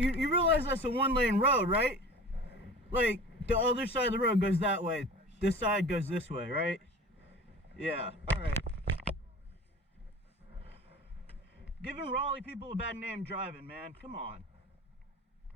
you realize that's a one-lane road, right? Like, the other side of the road goes that way. This side goes this way, right? Yeah, alright. Giving Raleigh people a bad name driving, man. Come on.